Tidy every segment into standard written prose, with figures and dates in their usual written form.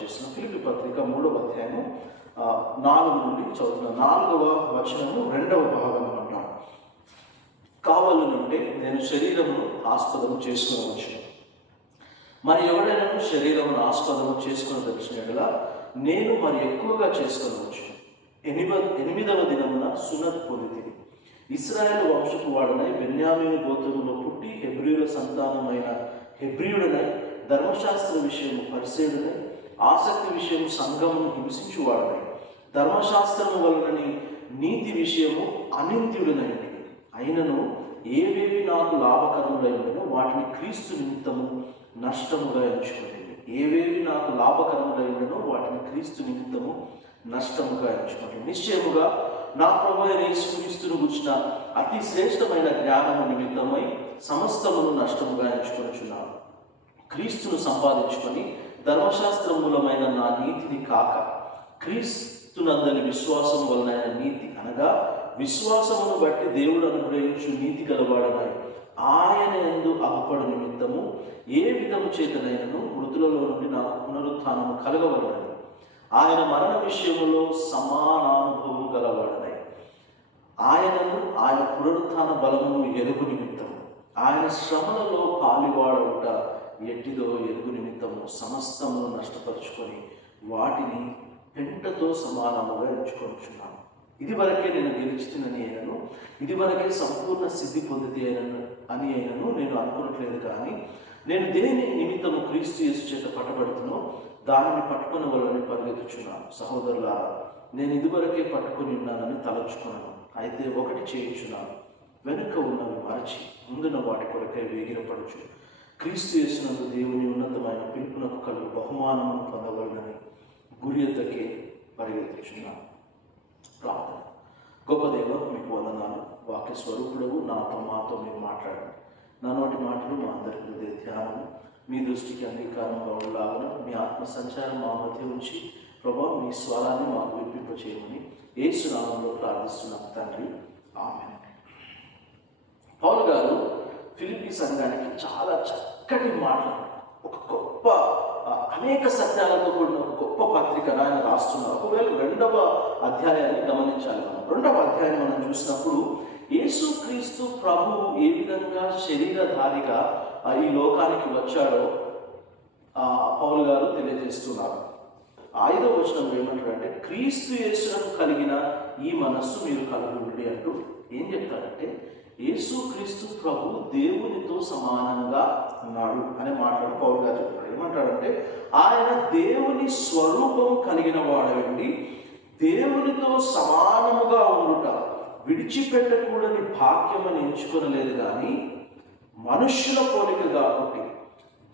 చేసిన ఫిలిప్పీ పత్రిక 3వ అధ్యాయము 4 నుండి చదువుతున్న 4వ వచనము 2వ భాగం అంటాం. కావాలనుంటే నేను శరీరమును ఆస్పదము చేసుకునవచ్చు, మరి ఎవడైనా శరీరమును ఆస్పదము చేసుకునదలిచినట్లా నేను మరి ఎక్కువగా చేసుకునవచ్చు. 8వ దినమున సున్నతి పొందితిని. ఇశ్రాయేలు వంశపు వాడనై బెన్యామీను గోత్రములో పుట్టి హెబ్రీయుల సంతానమైన హెబ్రీయుడనై ధర్మశాస్త్ర విషయము పరిసేయుడనై ఆసక్తి విషయము సంఘమును హింసించువాడనై ధర్మశాస్త్రము వలనని నీతి విషయము అనింద్యుడనైంది. అయినను ఏవేవి నాకు లాభకరములైనను వాటిని క్రీస్తు నిమిత్తము నష్టముగా ఎంచుకునేది. ఏవేవి నాకు లాభకరములైనను వాటిని క్రీస్తు నిమిత్తము నష్టముగా ఎంచుకునేది. నిశ్చయముగా నా ప్రభువైన యేసుక్రీస్తును గుర్చిన అతి శ్రేష్టమైన జ్ఞానము నిమిత్తమై సమస్తమును నష్టముగా ఎంచుకొనుచున్నాను. క్రీస్తును సంపాదించుకొని ధర్మశాస్త్ర మూలమైన నా నీతిని కాక క్రీస్తునందలి విశ్వాసం వలన నీతి అనగా విశ్వాసమును బట్టి దేవుడు అనుగ్రహించు నీతి గలవాడనై ఆయన యందు అగుపడు నిమిత్తము ఏ విధము చేతనైనను మృతులలో నుండి నాకు పునరుత్థానము కలగవలనని ఆయన మరణ విషయములో సమానానుభవము గలవాడనై ఆయనను ఆయన పునరుత్థాన బలమును ఎరుగు నిమిత్తము ఆయన శ్రమలలో పాలివాడవుట ఎట్టిదో ఎరుగు నిమిత్తము సమస్తమును నష్టపరుచుకొని వాటిని పెంటతో సమానముగా ఎంచుకొనుచున్నాను. ఇది వరకే నేను గెలిచినని అయినను, ఇది వరకే సంపూర్ణ సిద్ధి పొందితే అని అయినను నేను అనుకున్నట్లేదు. కానీ నేను దేని నిమిత్తము క్రీస్తు యేసు చేత పట్టబడుతున్నో దానిని పట్టుకుని వాళ్ళని పరిగెత్తుచున్నాను. సహోదరులారా, నేను ఇదివరకే పట్టుకొని ఉన్నానని తలచుకున్నాను. అయితే ఒకటి చేయించున్నాను, వెనుక ఉన్నవి మరచి ముందున్న వాటి కొరకై వేగిరపడుచు క్రీస్తు యేసునందు దేవుని ఉన్నతమైన పిలుపునకు కలుగు బహుమానమును పొందవలనని గురి ఎద్దకే పరిగెత్తుచున్నాను. ప్రార్థన. గొప్ప దేవ, మీకు వందనాలు. వాక్య స్వరూపుడవు మాతో మీరు మాట్లాడండి. నా నోటి మాటలు మా అందరి హృదయ ధ్యానము మీ దృష్టికి అంగీకారంగా ఉండలాగా మీ ఆత్మ సంచారం మా మధ్య ఉంచి ప్రభా మీ స్వరాన్ని మాకు వినిపింపచేయమని యేసు నామములో ప్రార్థిస్తున్నాం తండ్రి, ఆమేన్. పౌలు గారు ఫిలిప్పీ సంఘానికి చాలా చక్కటి మాటలు, ఒక గొప్ప అనేక సత్యాలతో కూడిన ఒక గొప్ప పత్రికను ఆయన రాస్తున్నారు. ఒకవేళ 2వ అధ్యాయాన్ని గమనించాలి. మనం 2వ అధ్యాయాన్ని మనం చూసినప్పుడు యేసుక్రీస్తు ప్రభువు ఏ విధంగా శరీరధారిగా ఈ లోకానికి వచ్చాడో పౌలు గారు తెలియజేస్తున్నారు. 5వ వచనం ఏమంటాడంటే, క్రీస్తు యేసునకు కలిగిన ఈ మనస్సు మీరు కలుగుండి అంటూ ఏం చెప్తాడంటే, యేసుక్రీస్తు ప్రభు దేవునితో సమానంగా ఉన్నాడు అనే మాటలు పౌలు గారు చెప్తాడు. ఏమంటాడంటే, ఆయన దేవుని స్వరూపం కలిగిన వాడండి, దేవునితో సమానముగా ఉండుట విడిచిపెట్టకూడని భాగ్యమని ఎంచుకొనలేదు, కానీ మనుష్యుల పోలికగా పుట్టి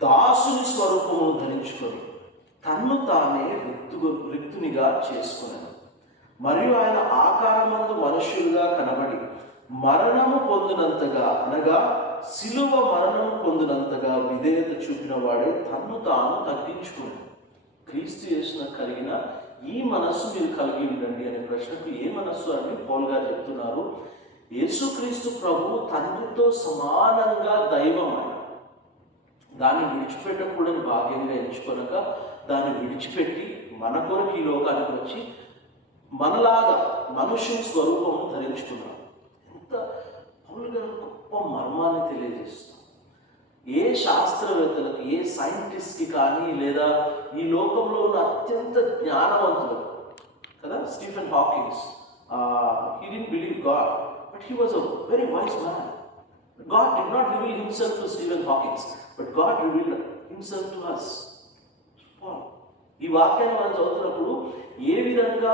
దాసుని స్వరూపము ధరించుకొని తన్ను తానే రిక్తునిగా చేసుకున్నాను. మరియు ఆయన ఆకారమందు మనుష్యులుగా కనబడి మరణము పొందినంతగా అనగా శిలువ మరణము పొందినంతగా విధేయత చూపిన వాడే తన్ను తాను తగ్గించుకున్నాడు. క్రీస్తు యేసునకు కలిగిన ఈ మనస్సు మీరు కలిగి ఉండండి అనే ప్రశ్నకు ఏ మనస్సు అని పౌలు గారు చెప్తున్నారు. యేసుక్రీస్తు ప్రభు తండ్రితో సమానంగా దైవం, దాన్ని విడిచిపెట్టకూడని భాగ్యంగా ఎంచుకొనక దాన్ని విడిచిపెట్టి మన కొరకు ఈ లోకానికి వచ్చి మనలాగా మనుష్యుని స్వరూపం ధరించుకున్నాడు. ఎంత పౌలు గారు గొప్ప మర్మాన్ని తెలియజేస్తాం. ఏ శాస్త్రవేత్తలకు, ఏ సైంటిస్ట్కి కానీ, లేదా ఈ లోకంలో ఉన్న అత్యంత జ్ఞానవంతులు కదా, Stephen Hawking's, he didn't believe God, but he was a very wise man. God did not reveal himself to Stephen Hawking, but God revealed himself to us. ఈ వాక్యాన్ని మనం చదువుతున్నప్పుడు ఏ విధంగా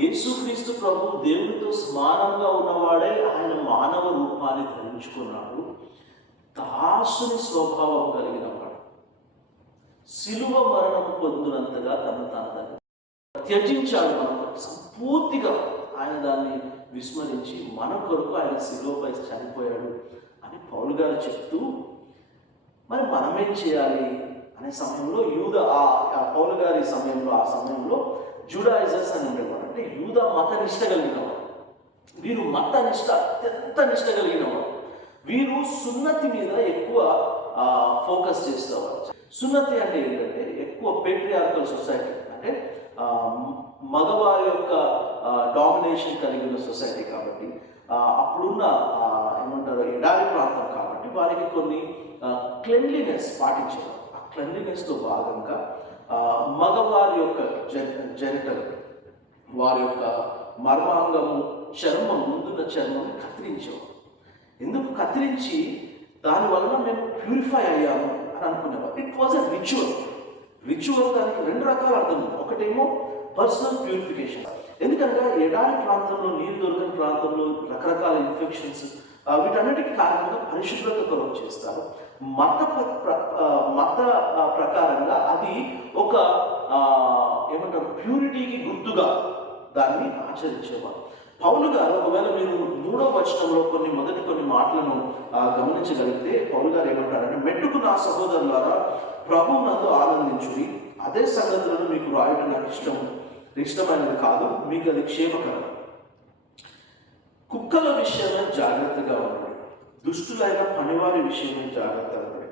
యేసుక్రీస్తు ప్రభు దేవునితో సమానంగా ఉన్నవాడే ఆయన మానవ రూపాన్ని ధరించుకున్నాడు, దాసుని స్వభావం కలిగిన వాడు, శిలువ మరణం పొందినంతగా తను తాను త్యజించాడు. మనకు సంపూర్తిగా ఆయన దాన్ని విస్మరించి మన కొరకు ఆయన శిలువపై చనిపోయాడు అని పౌలు గారు చెప్తూ, మరి మనమేం చేయాలి అనే సమయంలో పౌలు గారి సమయంలో ఆ సమయంలో జూడాయిజర్స్ అని ఉండేవాడు. అంటే యూద మత నిష్ట కలిగిన వాడు. వీరు మత నిష్ట, అత్యంత నిష్ట కలిగిన వాడు. వీరు సున్నతి మీద ఎక్కువ ఫోకస్ చేసేవారు. సున్నతి అంటే ఏంటంటే ఎక్కువ పేట్రియార్కల్ సొసైటీ, అంటే మగవారి యొక్క డామినేషన్ కలిగిన సొసైటీ కాబట్టి, అప్పుడున్న ఏమంటారు ఎడారి ప్రాంతం కాబట్టి వారికి కొన్ని క్లెన్లీనెస్ పాటించారు. ఆ క్లెన్లీనెస్లో భాగంగా మగవారి యొక్క జెనిటల్, వారి యొక్క మర్మాంగము, చర్మం, ముందున్న చర్మం కత్తిరించేవారు. ఎందుకు కత్తిరించి దానివల్ల మేము ప్యూరిఫై అయ్యాము అని అనుకునేవారు. It was a ritual. దానికి రెండు రకాల అర్థం ఉంది. ఒకటేమో పర్సనల్ ప్యూరిఫికేషన్, ఎందుకనగా ఎడారి ప్రాంతంలో, నీరు దొరకని ప్రాంతంలో రకరకాల ఇన్ఫెక్షన్స్, వీటన్నిటికీ కారణంగా పరిశుభ్రత కొరకు చేస్తారు. మత ప్రకారంగా అది ఒక ఏమంటారు ప్యూరిటీకి గుర్తుగా దాన్ని ఆచరించేవారు. పౌలు గారు, ఒకవేళ మీరు 3వ వచనంలో మొదటి మాటలను గమనించగలిగితే పౌలు గారు ఏమంటారంటే, మెట్టుకు నా సహోదరులారా ప్రభువు నందు ఆనందించుడి, అదే సంగతులను మీకు రాయడం నాకు ఇష్టమైనది కాదు, మీకు అది క్షేమకరం. కుక్కల విషయమే జాగ్రత్తగా ఉండండి, దుష్టులైన పనివారి విషయమే జాగ్రత్తగా ఉండండి,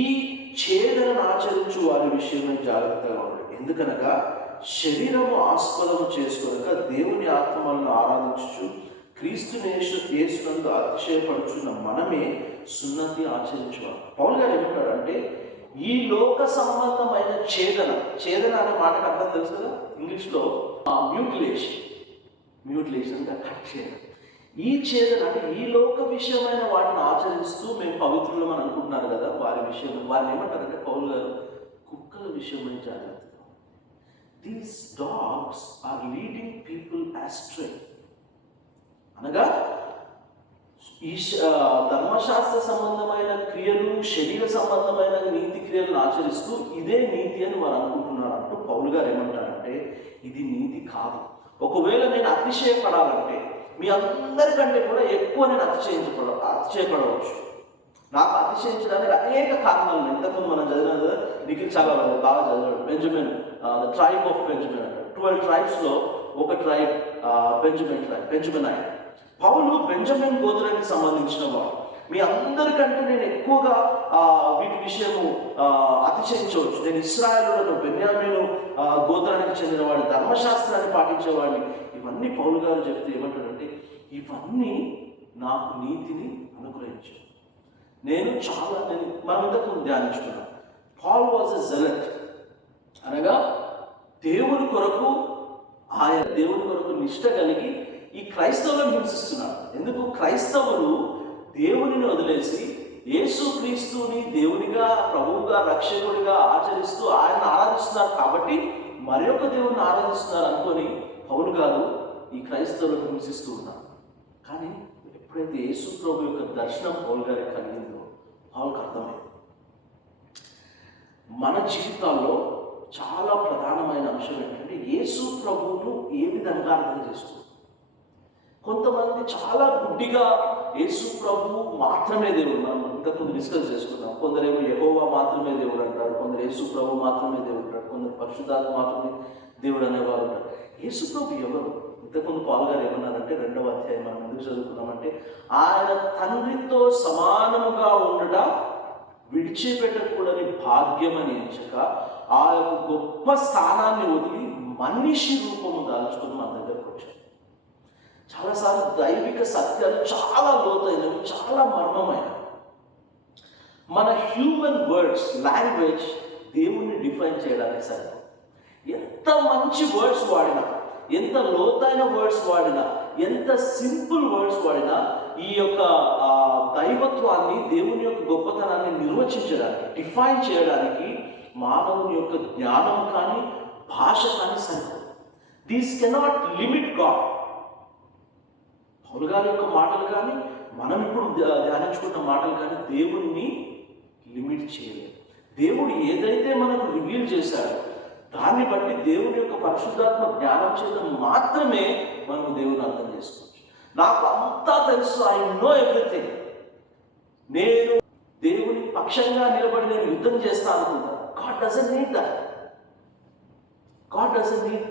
ఈ ఛేదనను ఆచరించు వారి విషయమే జాగ్రత్తగా ఉండండి. ఎందుకనగా శరీరము ఆస్పదము చేసుకోక దేవుని ఆత్మలను ఆరాధించుచు క్రీస్తు యేసునందు అతిశయపడుచున్న మనమే సున్నతి ఆచరించువారు. పౌలు గారు ఏమంటాడంటే, ఈ లోక సంబంధమైన ఛేదన అనే మాటకు అర్థం తెలుసు కదా, ఇంగ్లీష్లో మ్యూటిలేషన్గా కట్ చేయడం. ఈ ఛేదన అంటే ఈ లోక విషయమైన వాటిని ఆచరిస్తూ మేము పవిత్రులం అని అనుకుంటున్నారు కదా, వారిని ఏమంటారంటే పౌలు గారు కుక్కల విషయమైన జాగ్రత్త. These dogs are leading people astray. అనగా ఈ ధర్మశాస్త్ర సంబంధమైన క్రియలు, శరీర సంబంధమైన నీతి క్రియలను ఆచరిస్తూ ఇదే నీతి అని వారు అనుకుంటున్నారు అంటూ పౌలు గారు ఏమంటారంటే, ఇది నీతి కాదు. ఒకవేళ నేను అతిశయపడాలంటే మీ అందరికంటే కూడా ఎక్కువ నేను అతిశయపడవచ్చు. నాకు అతిశయించడానికి అనేక కారణాలు ఉన్నాయి. ఇంతకుముందు మనం చదివిన కదా, నీకు చాలా బాగా చదివాడు Benjamin, the tribe of Benjamin అంటారు. 12 ట్రైబ్స్లో ఒక ట్రైబ్ బెంజమిన్ ఆయన. పౌలు బెంజమిన్ గోత్రానికి సంబంధించిన వాడు. మీ అందరికంటే నేను ఎక్కువగా వీటి విషయము అతిశయించవచ్చు. నేను ఇశ్రాయేలులను, బెన్యామీను గోత్రానికి చెందినవాడిని, ధర్మశాస్త్రాన్ని పాటించేవాడిని. ఇవన్నీ పౌలు గారు చెప్తే ఏమంటాడంటే, ఇవన్నీ నాకు నీతిని అనుగ్రహించాను. మనం ఇంతకు ధ్యానించుకున్నాం. పాల్ వాజ్ ఎ జెలట్, అనగా దేవుని కొరకు నిష్ట కలిగి ఈ క్రైస్తవులను హింసిస్తున్నారు. ఎందుకు? క్రైస్తవులు దేవునిని వదిలేసి యేసుక్రీస్తుని దేవునిగా, ప్రభువుగా, రక్షకుడిగా ఆచరిస్తూ ఆయన ఆరాధిస్తున్నారు కాబట్టి మరి ఒక దేవుని ఆరాధిస్తున్నారు అనుకొని పౌలు గారు ఈ క్రైస్తవులను హింసిస్తూ ఉన్నారు. కానీ ఎప్పుడైతే యేసు ప్రభు యొక్క దర్శనం పౌలు గారికి కలిగిందో పౌలుకు అర్థమైంది, మన జీవితాల్లో చాలా ప్రధానమైన అంశం ఏంటంటే యేసు ప్రభువును ఏ విధంగా అర్థం చేసుకోవాలి. కొంతమంది చాలా గుడ్డిగా యేసు ప్రభువు మాత్రమే దేవుడు, మనం ఇంతకుముందు డిస్కస్ చేసుకున్నాం. కొందరేమో యెహోవా మాత్రమే దేవుడు అంటారు, కొందరు యేసు ప్రభు మాత్రమే దేవుడు అంటారు, కొందరు పరిశుద్ధాత్మ మాత్రమే దేవుడు అనేవారు ఉంటారు. యేసు ప్రభు ఎవరు? ఇంతకుముందు పౌలు గారు ఏమన్నారంటే, 2వ అధ్యాయం మనం ఎందుకు చదువుకున్నామంటే, ఆయన తండ్రితో సమానముగా ఉండట విడిచిపెట్టకూడని భాగ్యమని ఎంచక ఆ యొక్క గొప్ప స్థానాన్ని వదిలి మనిషి రూపము దాల్చుకుని మన దగ్గరకు వచ్చారు. చాలాసార్లు దైవిక సత్యాలు చాలా లోతైనవి, చాలా మర్మమైనవి. మన హ్యూమన్ వర్డ్స్, లాంగ్వేజ్ దేవుణ్ణి డిఫైన్ చేయడానికి సరే, ఎంత మంచి వర్డ్స్ వాడినా, ఎంత లోతైన వర్డ్స్ వాడినా, ఎంత సింపుల్ వర్డ్స్ వాడినా ఈ యొక్క దైవత్వాన్ని, దేవుని యొక్క గొప్పతనాన్ని నిర్వచించడానికి, డిఫైన్ చేయడానికి మానవుని యొక్క జ్ఞానం కానీ భాష కానీ సరిపోదు. These cannot limit God. Paul గారి యొక్క మాటలు కానీ, మనం ఇప్పుడు ధ్యానించుకున్న మాటలు కానీ దేవుణ్ణి లిమిట్ చేయలేదు. దేవుడు ఏదైతే మనకు రివీల్ చేశాడో దాన్ని బట్టి దేవుని యొక్క పరిశుద్ధాత్మ జ్ఞానం చేత మాత్రమే మనం దేవుని అర్థం చేసుకోవచ్చు. నాకు అంతా తెలుసు, ఐ నో ఎవ్రీథింగ్, నేను దేవుని పక్షంగా నిలబడి నేను యుద్ధం చేస్తాను అనుకుంటా. God doesn't need that. God doesn't need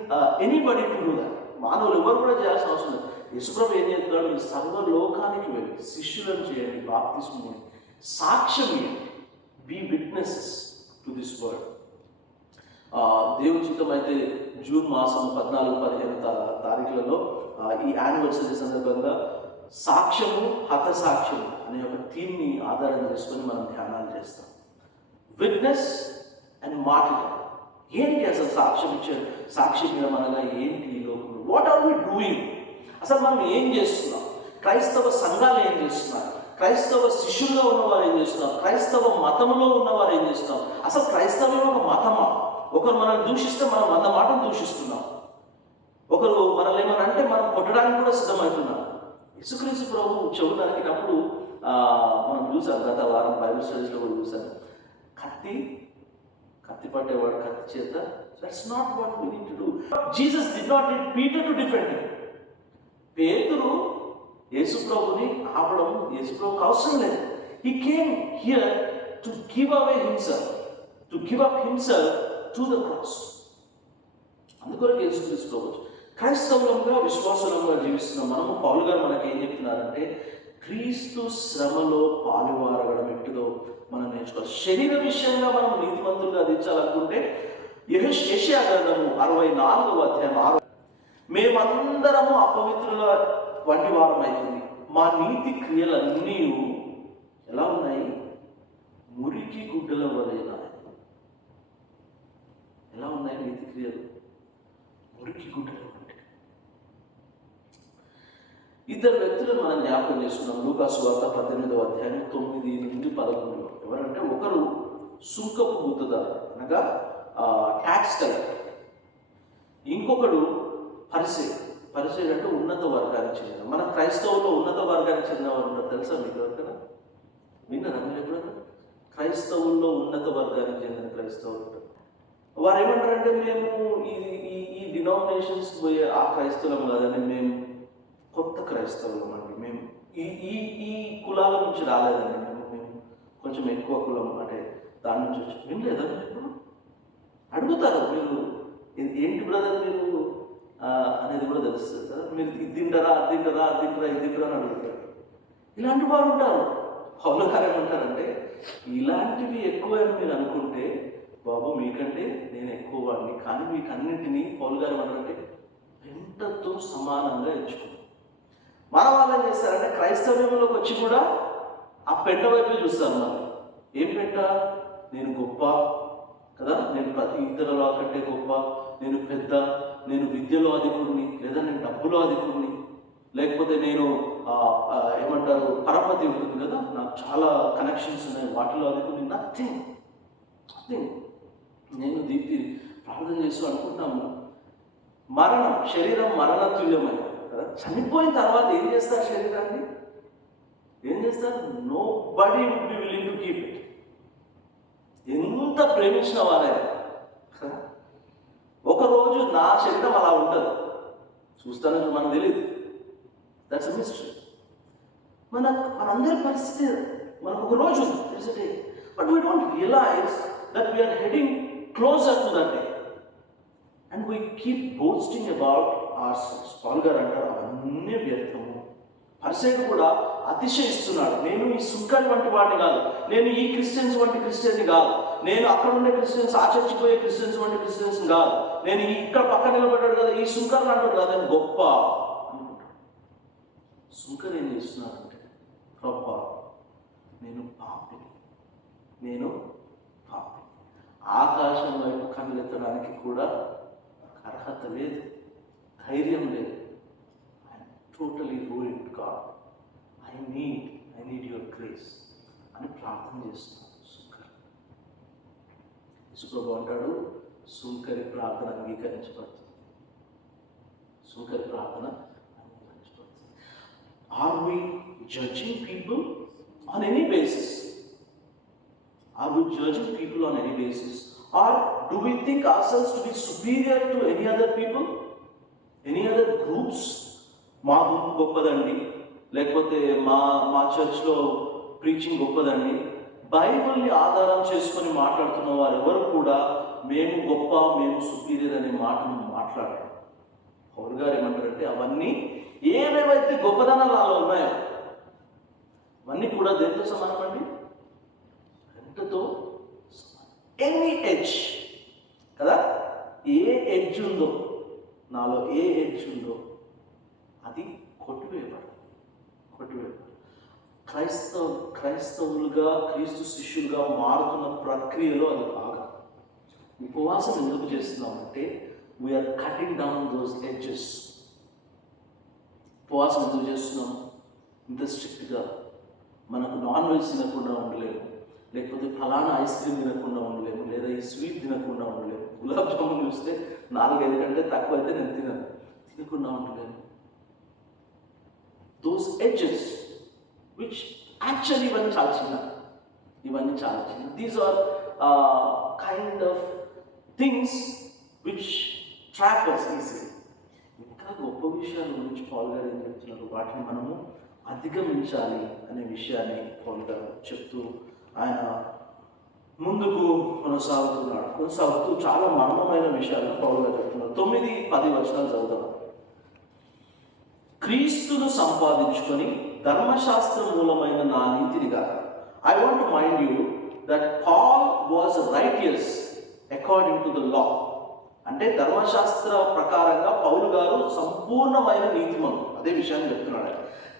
anybody to do that. మానవులు ఎవరు కూడా చేయాల్సిన అవసరం లేదు. యేసుప్రభు ఏం చెప్తాడు? మీరు సర్వలోకానికి వెళ్ళి శిష్యులను చేయండి, బాప్తిస్మం ఇవ్వండి, సాక్ష్యం ఇవ్వండి, be witnesses to this world. దేవుని చిత్తం అయితే జూన్ మాసం 14-15 తారీఖులలో ఈ యానివర్సరీ సందర్భంగా సాక్ష్యము హతసాక్ష్యము అనే ఒక థీమ్ని ఆధారం చేసుకొని మనం ధ్యానాలు చేస్తాం. Witness and martyr. ఏంటి అసలు సాక్ష్యం ఇవ్వడం అనగా ఏంటి ఈ లోకంలో? What are we doing? అసలు మనం ఏం చేస్తున్నాం? క్రైస్తవ సంఘాలు ఏం చేస్తున్నారు? క్రైస్తవ శిష్యుల్లో ఉన్నవారు ఏం చేస్తున్నారు? క్రైస్తవ మతంలో ఉన్నవారు ఏం చేస్తున్నారు? అసలు క్రైస్తవం ఒక మతమా? ఒకరు మనల్ని దూషిస్తే మనం 100 మాటలు దూషిస్తున్నాం. ఒకరు మనల్ని ఏమన్నా అంటే మనం కొట్టడానికి కూడా సిద్ధమవుతున్నాం. యేసుక్రీస్తు ప్రభు చెవులు నరికినప్పుడు మనం చూసాం, గత వారం బైబిల్ స్టడీస్లో కూడా చూసాం. కత్తి పట్టేవాడు కత్తి చేత. That's not what we need to do. Jesus did not need Peter to defend him. పేతురు యేసు ప్రభుని ఆపడం యేసుప్రభుకి అవసరం లేదు. He came here to give away himself, to give up himself to the cross. అందుకొరకు యేసుక్రీస్తు ప్రభు క్రైస్తవులంగా విశ్వాసులంగా జీవిస్తున్నాం. మనము పౌలు గారు మనకి ఏం చెప్తున్నారంటే, క్రీస్తు శ్రమలో పాలువారగడం ఎట్టుదో మనం నేర్చుకోవాలి. శరీర విషయంగా మనం నీతిమంతులుగా దించాలనుకుంటే యెషయా గ్రంథము 64వ అధ్యాయం మేమందరము అపవిత్రుల వంటి వారం అవుతుంది, మా నీతి క్రియలన్నీ ఎలా ఉన్నాయి? మురికి గుడ్డల వలెనా. ఎలా ఉన్నాయి నీతి క్రియలు? మురికి గుడ్డలు. ఇద్దరు వ్యక్తులను మనం జ్ఞాపకం చేసుకున్నాం. లూకా సువార్త 18వ అధ్యాయం 9-11. ఎవరంటే, ఒకరు సుంకపు గుత్తదారు అనగా ట్యాక్స్ కలెక్టర్. ఇంకొకడు పరిసయ్యుడు అంటే ఉన్నత వర్గానికి చెందిన. మన క్రైస్తవుల్లో ఉన్నత వర్గానికి చెందిన వారు ఉన్నారు, తెలుసా మీకు? ఎవరికైనా విన్నారా మీరు ఎప్పుడైనా? క్రైస్తవుల్లో ఉన్నత వర్గానికి చెందిన క్రైస్తవులు వారు ఏమంటారంటే, మేము ఈ డినామినేషన్స్ పోయే ఆ క్రైస్తవులం కాదని, మేము కొత్త క్రైస్తవులం అండి, మేము ఈ కులాల నుంచి రాలేదండి, మేము కొంచెం ఎక్కువ కులం అంటే దాని నుంచి వచ్చి. వినలేదా మీరు ఎప్పుడు? అడుగుతారు, మీరు ఏంటి బ్రదర్ మీరు అనేది కూడా తెలుస్తుంది కదా. మీరు ఇది తింటారా, అది తింటారా అని అడుగుతారు. ఇలాంటి వారు ఉంటారు. పౌలు గారు ఏమంటారంటే, ఇలాంటివి ఎక్కువని మీరు అనుకుంటే బాబు మీకంటే నేను ఎక్కువ వాడిని, కానీ వీటన్నింటినీ పౌలు గారు ఏమంటారంటే పెంటతో సమానంగా ఎంచుకున్నాను. మన వాళ్ళు ఏం చేస్తారంటే, క్రైస్తవ్యంలోకి వచ్చి కూడా ఆ పెంట వైపు చూస్తారు. మరి ఏం పెంట? నేను గొప్ప కదా, నేను ప్రతి ఇతరుల కంటే గొప్ప, నేను పెద్ద, నేను విద్యలో అధికుడిని, లేదా నేను డబ్బులో అధికుడిని, లేకపోతే నేను ఏమంటారు పరపతి ఉంటుంది కదా, నాకు చాలా కనెక్షన్స్ ఉన్నాయి, వాటిలో అధికుడిని. నథింగ్. నేను దీప్తి ప్రార్థన చేస్తూ అనుకుంటాము, శరీరం మరణతుల్యమైన కదా. చనిపోయిన తర్వాత ఏం చేస్తారు? శరీరాన్ని ఏం చేస్తారు? Nobody would be willing to keep it. ఎంత ప్రేమించిన వారైనా ఒకరోజు నా శరీరం అలా ఉంటుంది, చూస్తానని మనకు తెలియదు. That's a mystery. మనందరి పరిస్థితి మనకు ఒక రోజు ఉంది, but we don't realise that we're heading closer to that day and we keep boasting about ourselves. Paul గారు అంటారు, అవన్నీ వ్యర్థము. పరిసయ్యుడు కూడా అతిశయిస్తున్నాడు. నేను ఈ సుంకర్ వంటి వాడిని కాదు, నేను ఈ క్రిస్టియన్స్ వంటి క్రిస్టియన్ని కాదు, నేను అక్కడ ఉండే క్రిస్టియన్స్, ఆ చర్చికి పోయే క్రిస్టియన్స్ వంటి క్రిస్టియన్స్ కాదు, నేను ఇక్కడ పక్కన నిలబడ్డాడు కదా ఈ సుంకర్లు అంటాడు కదా, నేను గొప్ప అనుకుంటాడు. సుంకర్ ఏం చేస్తున్నాడంటే, గొప్ప నేను పాపిని. ఆకాశం వైపు కన్నులెత్తడానికి కూడా అర్హత లేదు, ధైర్యం లేదు. Totally ruined God, I need your grace అని ప్రార్థన చేస్తున్నాను. యేసుప్రభు అంటాడు, సుంకరి ప్రార్థన అంగీకరించబడుతుంది. Are we judging people on any basis? Or do we think ourselves to be superior to any other people, any other groups? మా గ్రూప్ గొప్పదండి, లేకపోతే మా చర్చ్లో ప్రీచింగ్ గొప్పదండి. బైబిల్ని ఆధారం చేసుకొని మాట్లాడుతున్న వారు ఎవరు కూడా మేము గొప్ప, మేము సుపీరియర్ అనే మాటను మాట్లాడారు. పౌలు గారు ఏమంటారంటే, అవన్నీ ఏవేవైతే గొప్పదనాలు అలా ఉన్నాయో అవన్నీ కూడా దేంతో సమానం అండి? పెంటతో. ఎనీ ఎడ్జ్ కదా, ఏ ఎడ్జ్ ఉందో, నాలో ఏ ఎడ్జ్ ఉందో అది కొట్టివేయబడాలి. క్రైస్తవులుగా క్రీస్తు శిష్యులుగా మారుతున్న ప్రక్రియలో అది భాగం. ఉపవాసం ఎందుకు చేస్తున్నామంటే we are cutting down those edges. ఉపవాసం ఎందుకు చేస్తున్నాము? ఇంత స్ట్రిక్ట్గా మనకు నాన్ వెజ్ తినకుండా ఉండలేము, లేకపోతే ఫలానా ఐస్ క్రీమ్ తినకుండా ఉండలేము, లేదా ఈ స్వీట్ తినకుండా ఉండలేము. గులాబ్ జామున్ చూస్తే 4-5 కంటే తక్కువ అయితే నేను తినకుండా ఉండలేము. దోస్ ఎడ్జెస్ విచ్ యాక్చువల్లీ ఇవన్నీ చాలా చిన్న. These are kind of things which trap us easily. ఇంకా గొప్ప విషయాల గురించి పౌలు గారు ఏం చెప్తున్నారు? వాటిని మనము అధిగమించాలి అనే విషయాన్ని పౌలు గారు చెప్తూ ఆయన ముందుకు కొనసాగుతూ చాలా మర్మమైన విషయాలను పౌలు గారు చెప్తున్నారు. 9-10 వచనాలు చదువుతాం. క్రీస్తును సంపాదించుకొని ధర్మశాస్త్ర మూలమైన నా నీతిని గాక. I want to mind you that Paul was righteous according to the law. అంటే ధర్మశాస్త్ర ప్రకారంగా పౌలు గారు సంపూర్ణమైన నీతిమంతుడు, అదే విషయాన్ని చెప్తున్నాడు.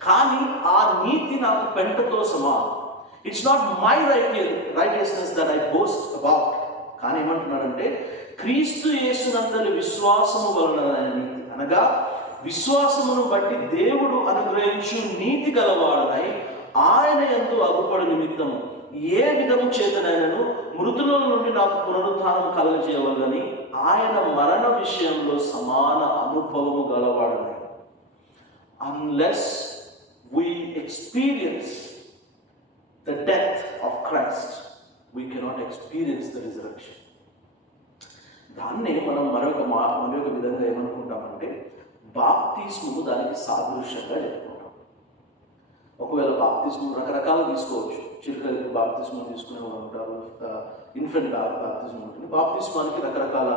కానీ ఆ నీతి నాకు పెంటతో సమానం. It's not my righteousness that I boast about. కానీ ఏమంటున్నాడంటే క్రీస్తు యేసునందలి విశ్వాసము వలన నీతి, అనగా విశ్వాసమును బట్టి దేవుడు అనుగ్రహించు నీతి గలవాడనై ఆయన యందు అగుపడు నిమిత్తము ఏ విధము చేతనైనను మృతుల నుండి నాకు పునరుద్ధానం కలుగజేయవలని ఆయన మరణ విషయంలో సమాన అనుభవము గలవాడనై. Unless we experience the death of Christ, we cannot experience the resurrection. దాన్నే మనం మరొక విధంగా ఏమనుకుంటామంటే బాప్తిస్మము దానికి సాదృశ్యంగా చెప్పుకుంటాం. ఒకవేళ బాప్తిస్మం రకరకాలు తీసుకోవచ్చు. చిరుకలకి బాప్తిస్మం తీసుకునే వాళ్ళు ఉంటారు, ఇన్ఫెంట్ బాప్తిస్మం ఉంటుంది. బాప్తిస్మానికి రకరకాల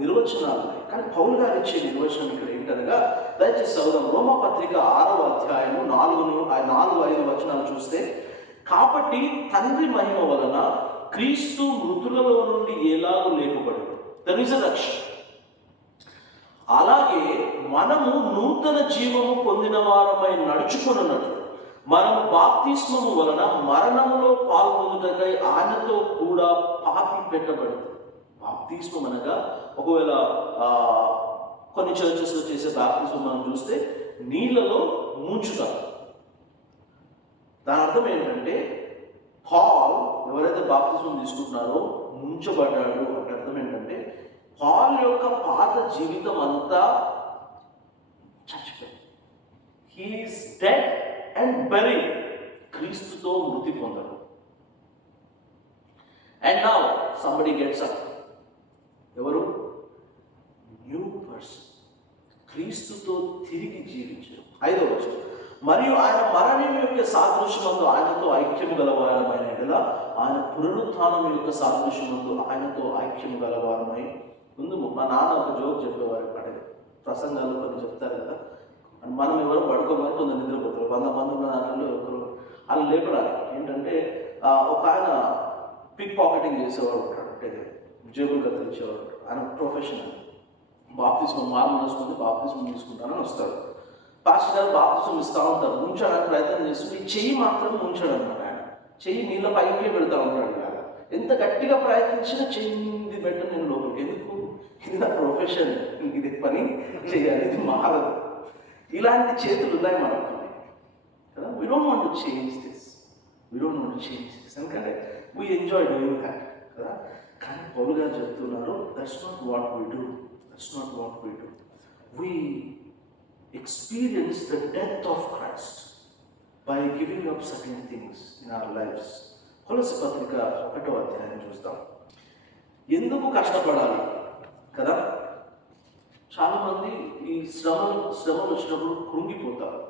నిర్వచనాలు ఉన్నాయి. కానీ పౌలు గారు ఇచ్చే నిర్వచనం ఇక్కడ ఏంటనగా, దయచేసి చదువుదాం. రోమపత్రిక 6వ అధ్యాయము 4-5 వచనాలు చూస్తే, కాబట్టి తండ్రి మహిమ వలన క్రీస్తు మృతులలో నుండి ఎలాగూ లేపబడదు, ద రిజరక్షన్, అలాగే మనము నూతన జీవము పొందిన వారమై నడుచుకొనున్నట్టు మనము బాప్తిస్మము వలన మరణములో పాల్పొందుటకై ఆయనతో కూడా పాతి పెట్టబడింది. బాప్తిస్మం అనగా, ఒకవేళ కొన్ని చర్చెస్లో చేసే బాప్తిస్మం మనం చూస్తే నీళ్ళలో ముంచుతారు. దాని అర్థం ఏంటంటే పాల్ ఎవరైతే బాప్తిస్మం తీసుకుంటున్నారో ముంచబడ్డాడు అంటే అర్థం ఏంటంటే పాల్ యొక్క పాత జీవితం అంతా చచ్చిపోయింది. He is dead and buried. క్రీస్తుతో మృతి పొందడు. And now somebody gets up. ఎవరు? New person. క్రీస్తుతో తిరిగి జీవించారు. 5వ వచనం, మరియు ఆయన మరణం యొక్క సాదృశ్యమందు ఆయనతో ఐక్యము గలవారమైన ఎడల ఆయన పునరుత్థానం యొక్క సాదృశ్యమందు ఆయనతో ఐక్యము గలవారమై. ముందు మా నాన్న ఒక జోక్ చెప్పేవారు. అంటే ప్రసంగాలు కొన్ని చెప్తారు కదా, మనం ఎవరో పడుకోమని కొందరు నిద్రపోతారు. 100 మంది ఉన్న దాంట్లో ఒకరు వాళ్ళు లేపడానికి ఏంటంటే, ఒక ఆయన పిక్ పాకెటింగ్ చేసేవాడు ఉంటాడు, అంటే జేబులు కత్తిరించేవాడు. ఆయన ప్రొఫెషనల్. బాప్తిస్మం మారుమనసుకుంటే బాప్తిస్మం తీసుకుంటానని వస్తాడు. పాస్టర్ గారు బాప్తిస్మం ఇస్తూ ఉంటారు. ముంచడానికి ప్రయత్నం చేస్తుంటే ఈ చెయ్యి మాత్రం ముంచాడు అనమాట. ఆయన చెయ్యి నీళ్ళ పైకే పెడతా ఉంటాడు. ఇలాగా ఎంత గట్టిగా ప్రయత్నించినా చెయ్యి పెట్ట నేను లోపలికి. ఎందుకు? ఇది నా ప్రొఫెషన్, ఇది పని చేయాలి, ఇది మారదు. ఇలాంటి చేతులు ఉన్నాయి మనకు కదా. We don't want to change this, ఎందుకంటే వీ ఎంజాయ్ డూయింగ్ దాట్ కదా. కానీ పౌలు గారు చెప్తున్నారు, that's not what we do. We experience the death of Christ by giving up certain things in our lives. కొలస్సీ పత్రిక 1వ అధ్యాయం చూస్తాం. ఎందుకు కష్టపడాలి కదా. చాలామంది ఈ శ్రమలు వచ్చినప్పుడు కృంగిపోతారు.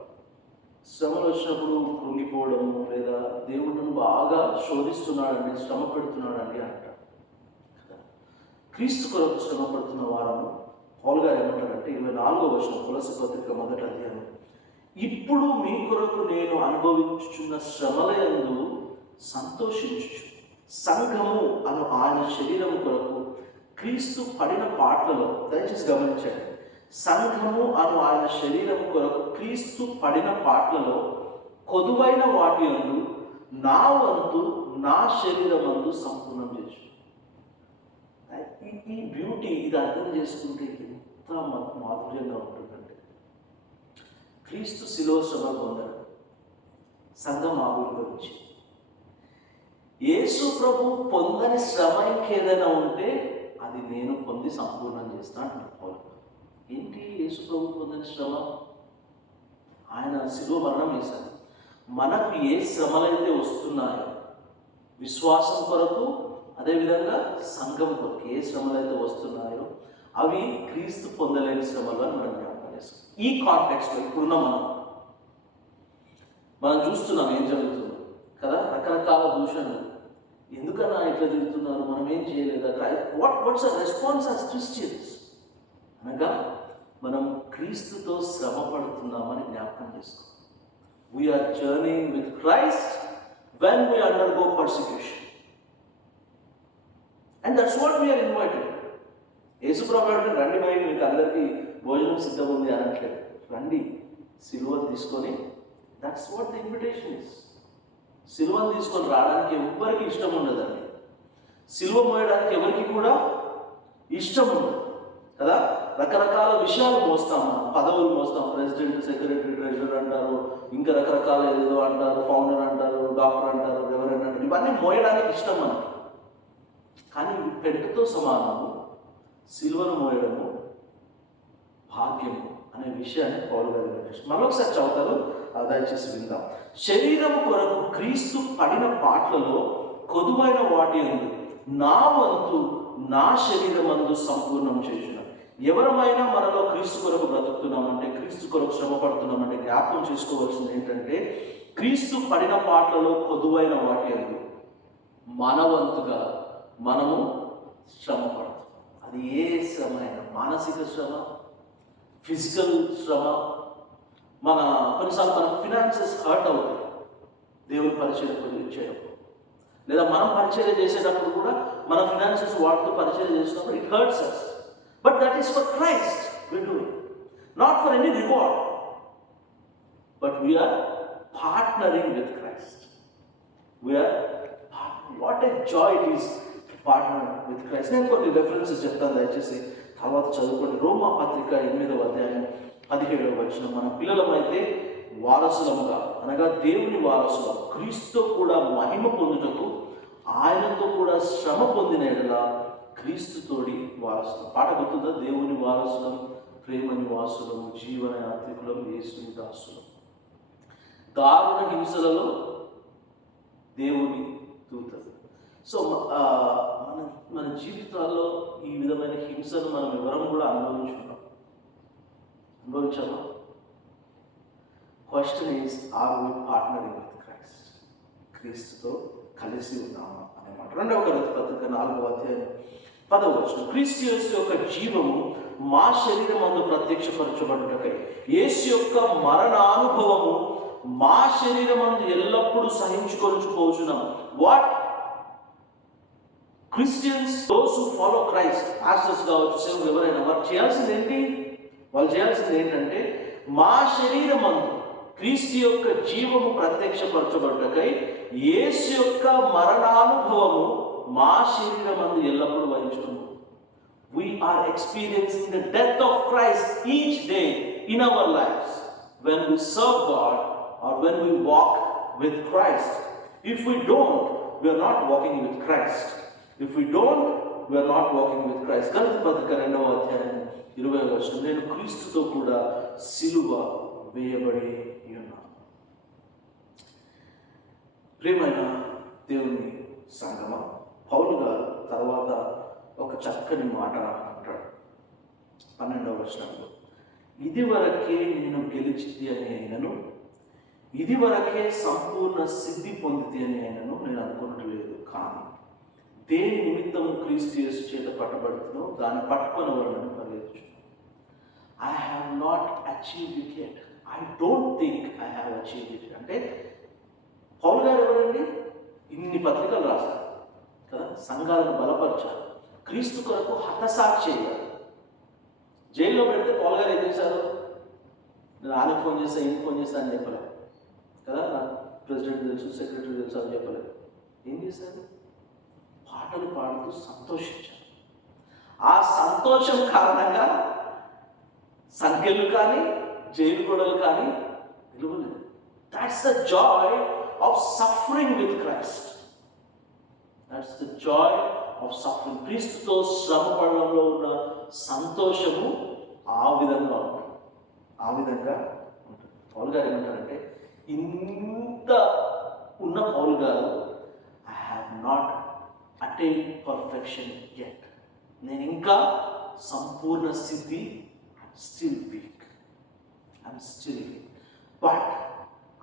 శ్రమలు వచ్చినప్పుడు కృంగిపోవడము, లేదా దేవుడిని బాగా శోధిస్తున్నాడండి, శ్రమ పెడుతున్నాడండి అంటారు కదా. క్రీస్తు కొరకు శ్రమ పడుతున్న వారము పౌలు గారు ఏమంటారంటే 24వ వచనం కొలస్సీ పత్రిక 1వ అధ్యాయం, ఇప్పుడు మీ కొరకు నేను అనుభవించుచున్న శ్రమలయందు సంతోషించు సంఘము అను ఆయన శరీరము కొరకు క్రీస్తు పడిన పాటలలో, దయచేసి గమనించండి, సంఘము అను ఆయన శరీరం కొరకు క్రీస్తు పడిన పాటలలో కొదువైన వాటి యందు నా వంతు నా శరీరమందు సంపూర్ణం చేసు. ఈ బ్యూటీ, ఇది అర్థం చేసుకుంటే ఎంత మాధుర్యంగా ఉంటుందంటే, క్రీస్తు శిలువ శ్రమ పొందాడు, సంఘం ఆవిర్భవించి. యేసు ప్రభు పొందని శ్రమ ఇంకేదైనా ఉంటే అది నేను పొంది సంపూర్ణం చేస్తాను అంటున్నాను. ఏంటి యేసు ప్రభు పొందని శ్రమ? ఆయన శిలువ మరణం వేశాడు. మనకు ఏ శ్రమలైతే వస్తున్నాయో విశ్వాసం కొరకు, అదేవిధంగా సంఘం కొరకు ఏ శ్రమలైతే వస్తున్నాయో అవి క్రీస్తు పొందలేని శ్రమలు అని మనం జ్ఞాపకం చేస్తాం. ఈ కాంటెక్స్లో ఇప్పుడున్న మనం చూస్తున్నాం ఏం జరుగుతుంది కదా, రకరకాల దూషణలు. ఎందుకన్నా ఇట్లా తిరుగుతున్నారు, మనం ఏం చేయలేదా? What's a response as Christians అనగా మనం క్రీస్తుతో శ్రమ పడుతున్నామని జ్ఞాపకం చేసుకో. We are journeying with Christ when we undergo persecution, and that's what we are invited. యేసు ప్రభువు రండి బయట, మీకు అందరికీ భోజనం సిద్ధం ఉంది అనట్లేదు. రండి సిలువ తీసుకొని, that's what the invitation is. సిలువను తీసుకొని రావడానికి ఎవ్వరికి ఇష్టం ఉండదండి. సిలువ మోయడానికి ఎవరికి కూడా ఇష్టం ఉండదు కదా. రకరకాల విషయాలు మోస్తాం, పదవులు మోస్తాం, ప్రెసిడెంట్, సెక్రటరీ, ట్రెజరర్ అంటారు, ఇంకా రకరకాల ఏదో అంటారు, ఫౌండర్ అంటారు, డాక్టర్ అంటారు, రెవరెండ్ అంటారు. ఇవన్నీ మోయడానికి ఇష్టం మనకి. కానీ పెట్టుతో సమానము సిలువను మోయడము భాగ్యము అనే విషయాన్ని పౌలు గారు మరొకసారి చదువుతారు, దయచేసి విందాం. శరీరం కొరకు క్రీస్తు పడిన పాటలలో కొదువైన వాటి యందు నా వంతు నా శరీరమందు సంపూర్ణం చేసిన. ఎవరమైనా మనలో క్రీస్తు కొరకు బ్రతుకుతున్నామంటే, క్రీస్తు కొరకు శ్రమ పడుతున్నామంటే జ్ఞాపకం చేసుకోవాల్సింది ఏంటంటే, క్రీస్తు పడిన పాటలలో కొదువైన వాటి యందు మన వంతుగా మనము శ్రమ పడుతున్నాం. అది ఏ శ్రమ అయినా, మానసిక శ్రమ, ఫిజికల్ శ్రమ, కొన్నిసార్లు మన ఫినాన్సెస్ హర్ట్ అవుతాయి దేవుని పరిచయం చేయడం, లేదా మనం పరిచయం చేసేటప్పుడు కూడా మన ఫినాన్సెస్ వాటితో పరిచయం చేసినప్పుడు it hurts us. But that is for Christ we do it, not for any reward, but we are partnering with Christ. What a joy it is to partner with Christ. నేను కొన్ని references చెప్తాను, దయచేసి తర్వాత చదువుకోండి. రోమా పత్రిక 8వ అధ్యాయం 17వ వచనం. మన పిల్లలమైతే వారసులముగా, అనగా దేవుని వారసులం, క్రీస్తుతో కూడా మహిమ పొందుటకు ఆయనతో కూడా శ్రమ పొందిన ఎడల క్రీస్తుతోడి వారసులం. పాట గుర్తుందా? దేవుని వారసులం, ప్రేమ నివాసులము, జీవన యాత్రికులం, యేసుని దాసులం. దారుణ హింసలలో దేవుని దూతలు. సో మన జీవితాల్లో ఈ విధమైన హింసను మనం ఎవరం కూడా అనుభవించామా? Question is, are we partnering with Christ? క్రీస్తుతో కలిసి ఉన్నామా అన్నమాట. 2వ కొరింథీ పత్రిక 4వ అధ్యాయం 10వ వచనం. క్రీస్తు యేసు యొక్క జీవము మా శరీరమందు ప్రత్యక్షపరచబడుటకై యేసు యొక్క మరణానుభవము మా శరీరమందు ఎల్లప్పుడూ సహించుకొనుచుపోచున్నాం. What Christians, those who follow Christ, pastors కావచ్చు, సేవకులు ఎవరైనా, వాళ్ళు చేయాల్సింది ఏంటంటే మా శరీరమందు క్రీస్తు యొక్క జీవము ప్రత్యక్షపరచబడుటకై యేసు యొక్క మరణానుభవము మా శరీరమందు ఎల్లప్పుడూ వహించుకున్నాం. We are experiencing the death of Christ each day in our lives when we serve God or when we walk with Christ. If we don't, we are not walking with Christ. If we don't, we are not walking with Christ. గలతీ పత్రిక 2వ అధ్యాయం 20వ వచనం. నేను క్రీస్తుతో కూడా సిలువ వేయబడి ఉన్నాను. ప్రియమైన దేవుని సంగమా, పౌలు గారు తర్వాత ఒక చక్కని మాట అంటాడు 12వ వచనంలో. ఇదివరకే నిన్ను గెలిచిది అని అయినను, ఇదివరకే సంపూర్ణ సిద్ధి పొందిది అని అయినను నేను అనుకున్నట్లేదు. కానీ దేని నిమిత్తము క్రీస్తు యేసు చేత పట్టబడుతుందో దాన్ని పట్టుకొని వాళ్ళని పరిగెత్తు. I have not achieved it yet. I don't think I have achieved it. అంటే పౌలు గారు ఎవరండి? ఇన్ని పత్రికలు రాశారు కదా, సంఘాలను బలపరిచారు, క్రీస్తు కొరకు హతసాక్షి అయ్యారు. జైల్లో పెడితే పౌలు గారు ఏం చేశారు? నేను ఆయనకు ఫోన్ చేస్తా, ఈయనకి ఫోన్ చేస్తా అని చెప్పలేదు కదా. నాకు ప్రెసిడెంట్ తెలుసు, సెక్రటరీ తెలుసు అని చెప్పలేదు. ఏం చేశారు? పాటలు పాడుతూ సంతోషించారు. ఆ సంతోషం కారణంగా సంఖ్యలు కానీ జైలు గొడవలు కానీ నిలవలేదు. That's the joy of suffering with Christ. That's the joy of suffering. క్రీస్తుతో శ్రమ పడడంలో ఉన్న సంతోషము ఆ విధంగా ఉంటుంది. ఆ విధంగా ఉంటుంది. పౌలు గారు ఏమంటారంటే, ఇంత ఉన్న పౌలు గారు, I have not attain perfection yet. నేను ఇంకా సంపూర్ణ స్థితి, still weak, I'm still weak, but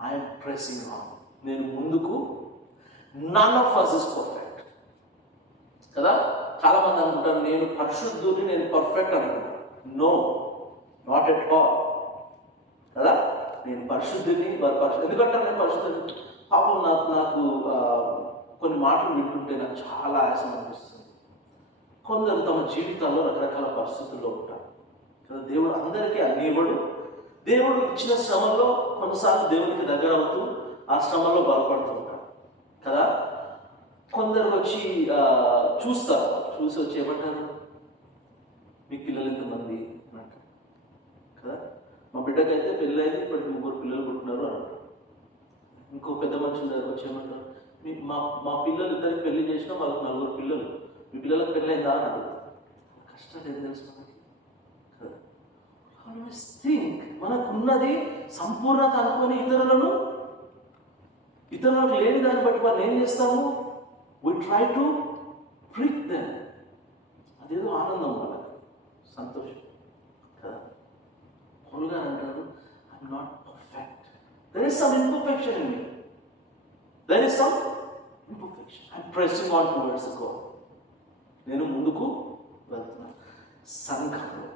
I'm pressing on. నేను ముందుకు. None of us is perfect కదా. చాలా మంది అనుకుంటారు నేను పరిశుద్ధుని, నేను పర్ఫెక్ట్ అనుకుంటాను. నో, నాట్ ఎట్ ఆల్ కదా. నేను పరిశుద్ధిని, ఎందుకంటే నేను పరిశుద్ధిని. పాపం నాకు కొన్ని మాటలు వింటుంటే నాకు చాలా ఆయాసం అనిపిస్తుంది. కొందరు తమ జీవితాల్లో రకరకాల పరిస్థితుల్లో ఉంటారు కదా. దేవుడు అందరికీ అన్ని ఇవ్వడు. దేవుడు ఇచ్చిన శ్రమల్లో కొన్నిసార్లు దేవునికి దగ్గర అవుతూ ఆ శ్రమల్లో బలపడుతూ ఉంటారు కదా. కొందరు వచ్చి చూస్తారు, చూసి వచ్చి ఏమంటారు, మీ పిల్లలు ఎంతమంది అంటారు కదా. మా బిడ్డకైతే పెళ్ళి అయింది, ఇప్పుడు 3 పిల్లలు పుట్టినారు అంటారు. ఇంకో పెద్ద మనిషి దగ్గర వచ్చి ఏమంటారు, మా పిల్లలు ఇద్దరికి పెళ్లి చేసినా వాళ్ళకి 4 పిల్లలు, మీ పిల్లలకు పెళ్ళి అయిందా అని అడుగుతారు. కష్టాలు ఏం తెలుసు మనకి కదా. ఆల్వేస్ థింక్ మనకున్నది సంపూర్ణత అనుకొని ఇతరులకు లేని దాన్ని బట్టి మనం ఏం చేస్తాము? we try to prick them. అదేదో ఆనందం, వాళ్ళకి సంతోషం కదా. పౌలు గారు అంటారు, I'm not perfect, there is some imperfection in me, there is some imperfection, I'm pressing on towards God. నేను ముందుకు వెళ్తున్నాను. సంఘంలో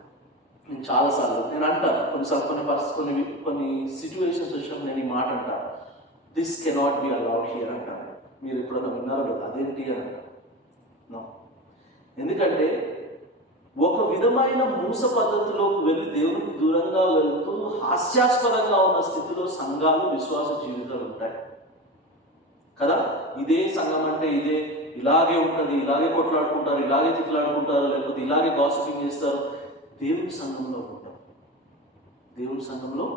నేను చాలాసార్లు నేను అంటాను, కొన్ని సిచ్యువేషన్స్ వచ్చినప్పుడు నేను ఈ మాట అంటాను, this cannot be allowed here అంటాను. మీరు ఎప్పుడైనా విన్నారో లేదు, అదేంటి అని అంటారు. నో, ఎందుకంటే ఒక విధమైన మూస పద్ధతిలోకి వెళ్ళి దేవునికి దూరంగా వెళ్తూ హాస్యాస్పదంగా ఉన్న స్థితిలో సంఘాలు, విశ్వాస జీవితాలు ఉంటాయి కదా. ఇదే సంఘం అంటే ఇదే, ఇలాగే ఉంటుంది, ఇలాగే కొట్లాడుకుంటారు, ఇలాగే తిట్లాడుకుంటారు, లేకపోతే ఇలాగే గాసిపింగ్ చేస్తారు. దేవుని సంఘంలో ఉంటారు. దేవుని సంఘంలో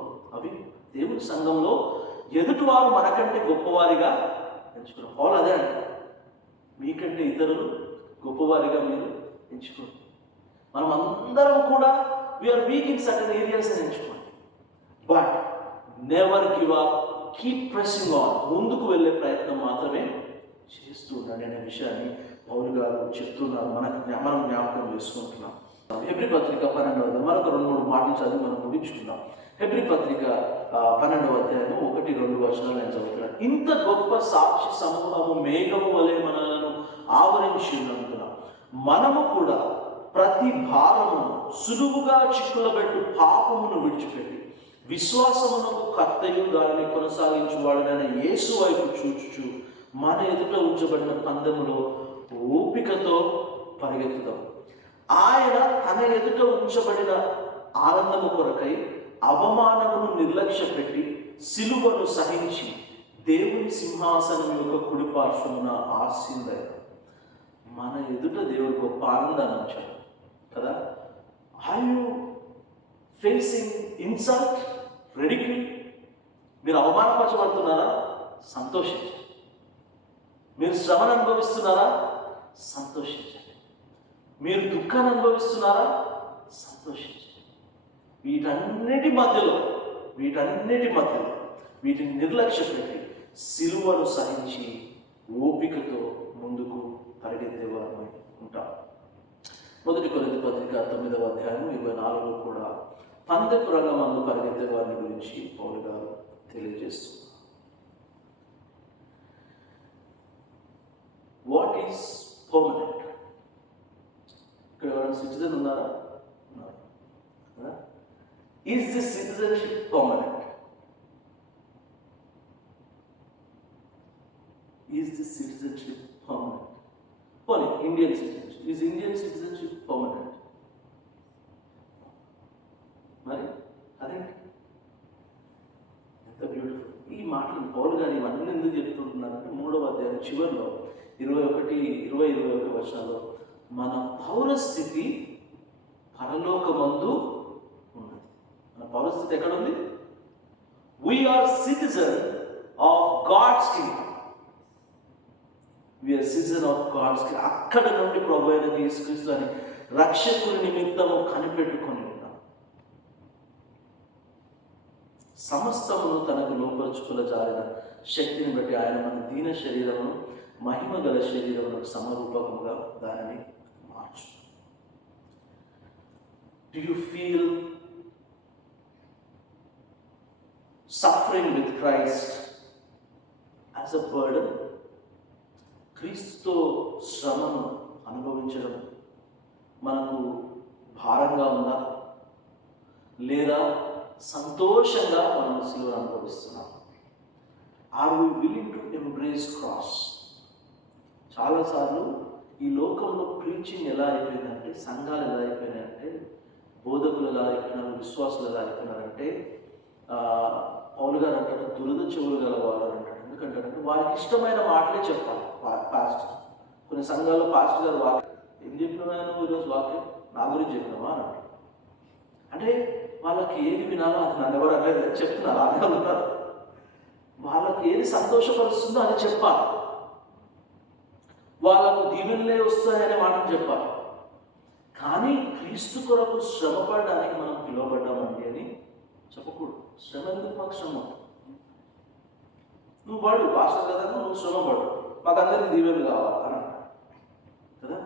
దేవుని సంఘంలో ఎదుటివారు మనకంటే గొప్పవారిగా ఎంచుకున్నారు. పౌలు అదే అంటారు, మీకంటే ఇతరులు గొప్పవారిగా మీరు ఎంచుకోండి. మనం అందరం కూడా we are weak in certain areas అని ఎంచుకోండి. But never give up, keep pressing on. ముందుకు వెళ్ళే ప్రయత్నం మాత్రమే చేస్తూ ఉండండి అనే విషయాన్ని పౌలు గారు చెప్తున్నారు. మనం జ్ఞాపకం చేసుకుంటున్నాం. హెబ్రీ పత్రిక 12వ అధ్యాయం మరొక 2-3 మాటలు చదివి మనం ముగించుకుందాం. హెబ్రీ పత్రిక 12వ అధ్యాయం 1-2 వచనాలు నేను చదువుతున్నాను. ఇంత గొప్ప సాక్షి సమూహము మేఘము వలె మనలను ఆవరించి ఉన్నందున మనము కూడా ప్రతి భారమును సులువుగా చిక్కులబెట్టు పాపమును విడిచిపెట్టి విశ్వాసమునకు కర్తయు దానిని కొనసాగించువాడైన యేసు వైపు చూచుచు మన ఎదుట ఉంచబడిన పందెములో ఓపికతో పరిగెత్తుదాం. ఆయన తన ఎదుట ఉంచబడిన ఆనందము కొరకై అవమానమును నిర్లక్ష్య పెట్టి సిలువను సహించి దేవుని సింహాసనం యొక్క కుడి పార్శ్వమున ఆసీనుడయ్యాడు. మన ఎదుట దేవుడు గొప్ప ఆనందాన్ని ఉంచాడు కదా. Are you facing insult, ridicule? మీరు అవమానపరచబడుతున్నారా? సంతోషించండి. మీరు శ్రమను అనుభవిస్తున్నారా? సంతోషించండి. మీరు దుఃఖాన్ని అనుభవిస్తున్నారా? సంతోషించండి. వీటన్నిటి మధ్యలో వీటిని నిర్లక్ష్య పెట్టి సిలువను సహించి ఓపికతో ముందుకు పరిగెత్తేవారమై ఉంటాం. 1 కొరింథీ పత్రిక 9వ అధ్యాయం 24 కూడా పందెపు రంగమందు పరిగెత్తే వారిని గురించి పౌలు గారు తెలియజేస్తున్నారు. What is permanent? ఇక్కడ ఎవరైనా సిటిజన్ ఉన్నారా? Is this citizenship permanent? Is this citizenship permanent? పోనీ Indian citizenship, is Indian citizenship ఎందుకు చెప్తుంటున్నానంటే 3వ అధ్యాయం చివరిలో 21 వచనాల్లో మన పౌరస్థితి పరలోకమందు ఉన్నది. మన పౌరస్థితి ఎక్కడుంది? We are citizen of God's kingdom. We are citizen of God's kingdom. అక్కడ నుండి ప్రభు అయిన యేసుక్రీస్తు అని రక్షకుని నిమిత్తము కనిపెట్టుకొని ఉన్నాం. సమస్తమును తనకు లోపరుచుకుల జారిన శక్తిని బట్టి ఆయన మన దీన శరీరమును మహిమ గల శరీరములకు సమరూపకముగా దానిని మార్చు. Do you feel suffering with Christ as a burden? క్రీస్తుతో శ్రమను అనుభవించడం మనకు భారంగా ఉందా, లేదా సంతోషంగా మనం సిలువను అనుభవిస్తున్నాం? Are we willing to embrace cross? చాలాసార్లు ఈ లోకంలో ప్రీచింగ్ ఎలా అయిపోయిందంటే, సంఘాలు ఎలా అయిపోయినాయంటే, బోధకులు ఎలా అయిపోయినారు, విశ్వాసులు ఎలా అయిపోయినారంటే, పౌలు గారు అంటారు దురద చెవులు గలవారు అని అంటాడు. ఎందుకంటే వారికి ఇష్టమైన మాటలే చెప్పాలి పాస్టర్. కొన్ని సంఘాల్లో పాస్టర్ గారు వాక్యం ఏం చెప్పినాను ఈరోజు వాక్యం నా గురించి చెప్పినావా అని అంటారు. అంటే వాళ్ళకి ఏది వినాలో అది నన్ను ఎవరు అనేది చెప్తున్నారు, అలాగే ఉన్నారు. వాళ్ళకి ఏది సంతోషపరుస్తుందో అది చెప్పాలి, వాళ్ళకు దీవెనలే వస్తాయనే మాటను చెప్పాలి. కానీ క్రీస్తు కొరకు శ్రమపడడానికి మనం పిలువబడ్డామండి అని చెప్పకూడదు. శ్రమ ఎందుకు? మాకు శ్రమ నువ్వు పడు, పాస్టర్ కదా నువ్వు శ్రమ పడు, మాకందరికి దీవెనలు కావాలి అని అంటారు కదా.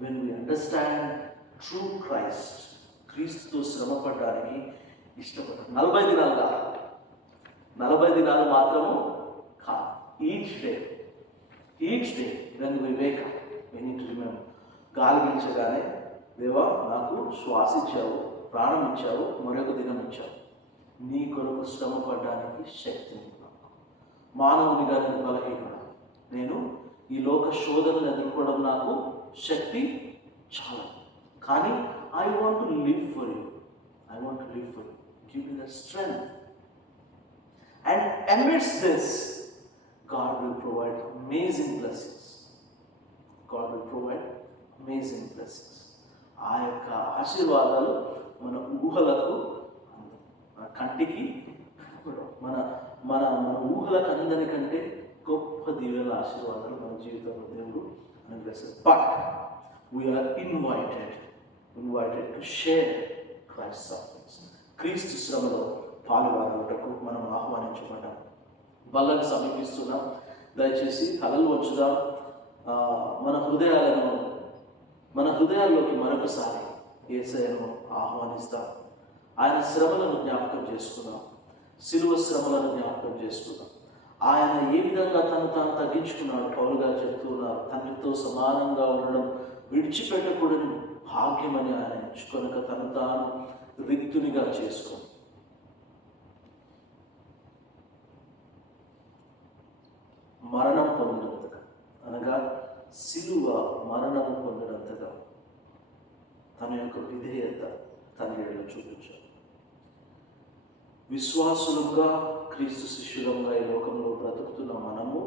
When we understand true Christ, క్రీస్తుతో శ్రమ పడడానికి ఇష్టపడ్డారు. 40 దినాలు కాదు, 40 దినాలు మాత్రము కాదు. Each day when we wake up we need to remember. గాలి పీల్చగానే దేవా నాకు శ్వాస ఇచ్చావు, ప్రాణం ఇచ్చావు, మరొక దినం ఇచ్చావు, నీ కొరకు శ్రమ పడడానికి శక్తిని నాకు. మానవునిగా నేను బలహీనుడు, నేను ఈ లోక శోధనను ఎదుర్కోవడం నాకు శక్తి చాలా. కానీ I want to live for you, give me the strength. And amidst this God will provide amazing blessings. ఆ యొక్క ఆశీర్వాదాలు మన ఊహలకు, మన కంటికి మన మన మన ఊహలకు అందని కంటే గొప్ప దీవెనల ఆశీర్వాదాలు మన జీవితంలో దేవుడు అనుగ్రహిస్తారు. But we are invited to share Christ sufferings. క్రీస్తు శ్రమలో పాలువారుటకు మనం ఆహ్వానించబడ్డాం. బల్లను సమీపిస్తున్నాం. దయచేసి తలలు వంచుదాం. మన హృదయాల్లోకి మరొకసారి యేసయ్యను ఆహ్వానిస్తాం. ఆయన శ్రమలను జ్ఞాపకం చేసుకుందాం, సిలువ శ్రమలను జ్ఞాపకం చేసుకుందాం. ఆయన ఏ విధంగా తను తాను తగ్గించుకున్నాడు. పౌలు గారు చెప్తున్నారు, తండ్రితో సమానంగా ఉండడం విడిచిపెట్టకూడని భాగ్యమని ఆయన ఎంచుకొనక తను తాను రిక్తునిగా చేసుకొని మరణం పొందినంతగా, అనగా సిలువ మరణము పొందినంతగా తన యొక్క విధేయత తన ఎడల చూపించాడు. విశ్వాసులుగా, క్రీస్తు శిష్యులంగా ఈ లోకంలో బ్రతుకుతున్న మనము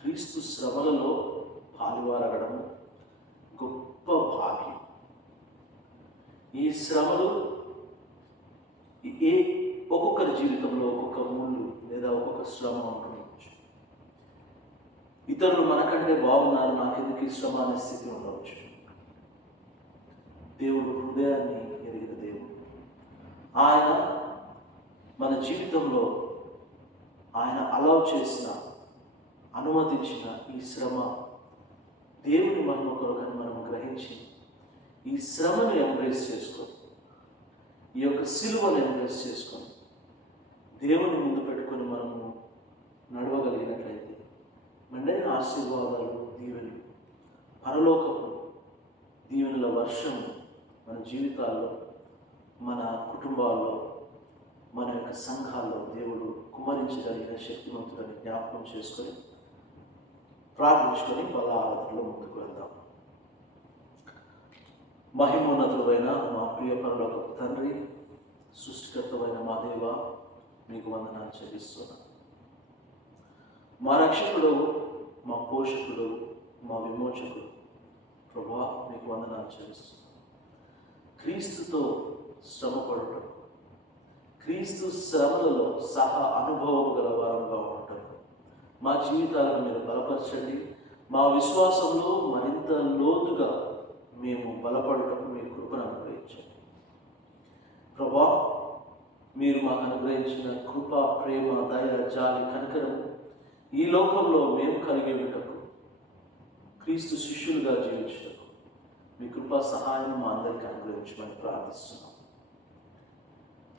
క్రీస్తు శ్రమలలో పాలువారగడం గొప్ప భాగ్యం. ఈ శ్రమలు ఒక్కొక్కరి జీవితంలో ఒక్కొక్క ముళ్ళు లేదా ఒక్కొక్క శ్రమ ఉండవచ్చు. ఇతరులు మనకంటే బాగున్నారు, నాకెందుకు ఈ శ్రమ అనే స్థితి ఉండవచ్చు. దేవుడు హృదయాన్ని ఎరిగిన దేవుడు. ఆయన మన జీవితంలో ఆయన అలౌ చేసిన, అనుమతించిన ఈ శ్రమ దేవుని మహిమ కొరకని మనం గ్రహించి ఈ శ్రమను ఎంబ్రేస్ చేసుకొని, ఈ యొక్క సిలువను ఎంబ్రేస్ చేసుకొని దేవుని ముందు పెట్టుకొని మనము నడవగలిగినట్లయితే మెండైన ఆశీర్వాదాలు, దీవెనలు, పరలోకపు దీవెనల వర్షం మన జీవితాల్లో, మన కుటుంబాల్లో, మన యొక్క సంఘాల్లో దేవుడు కుమ్మరించగలిగిన శక్తివంతులని జ్ఞాపకం చేసుకొని ప్రార్థించుకొని ఆరాధనలో ముందుకు వెళ్దాం. మహిమోన్నతుడైన మా ప్రియ పరలోకపు తండ్రి, సృష్టికర్తమైన మా దేవ, మీకు వందనాలు చెల్లిస్తున్నాను. మా రక్షకుడు, మా పోషకుడు, మా విమోచకుడు ప్రభువా మీకు వందనాలు చెల్లిస్తున్నాను. క్రీస్తుతో శ్రమపడటం, క్రీస్తు శ్రమలలో సహా అనుభవం గల వారంగా ఉండటం మా జీవితాలను మీరు బలపరచండి. మా విశ్వాసంలో మరింత లోతుగా మేము బలపడటం మీ కృపను అనుగ్రహించండి. ప్రభా మీరు మాకు అనుగ్రహించిన కృప, ప్రేమ, దయ, జాలి, కనికరం ఈ లోకంలో మేము కలిగి ఉండటకు, క్రీస్తు శిష్యులుగా జీవించటకు మీ కృపా సహాయం మా అందరికీ అనుగ్రహించమని ప్రార్థిస్తున్నాం.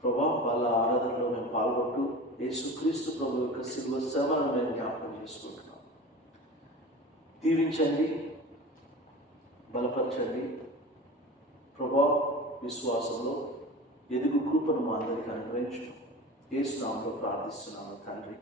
ప్రభా వాళ్ళ ఆరాధనలో మేము పాల్గొంటూ యేసుక్రీస్తు ప్రభు యొక్క శిలువ సేవలను మేము జ్ఞాపకం చేసుకుంటున్నాం. దీవించండి, బలపరచండి. ప్రభా విశ్వాసంలో ఎదుగు కృపను మా అందరికీ అనుగ్రహించు. యేసు నామములో ప్రార్థిస్తున్నాము తండ్రి.